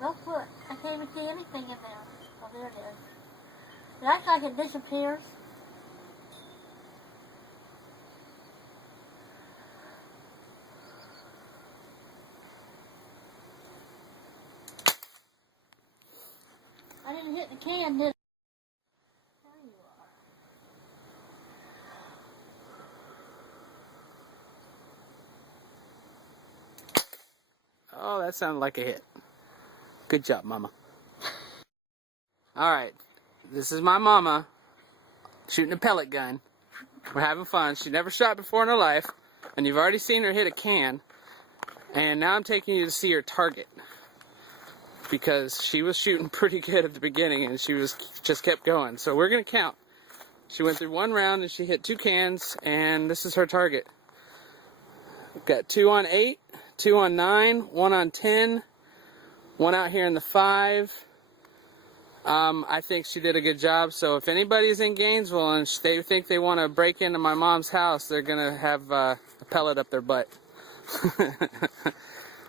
No foot. I can't even see anything in there. Oh, there it is. It acts like it disappears. I didn't hit the can, did I? There you are. Oh, that sounded like a hit. Good job, Mama. Alright, this is my mama shooting a pellet gun. We're having fun. She never shot before in her life, and you've already seen her hit a can. And now I'm taking you to see her target, because she was shooting pretty good at the beginning and she was just kept going. So we're going to count. She went through one round and she hit 2 cans, and this is her target. We've got 2 on 8, 2 on 9, 1 on 10, 1 out here in the 5. I think she did a good job. So if anybody's in Gainesville and they think they want to break into my mom's house, they're going to have a pellet up their butt.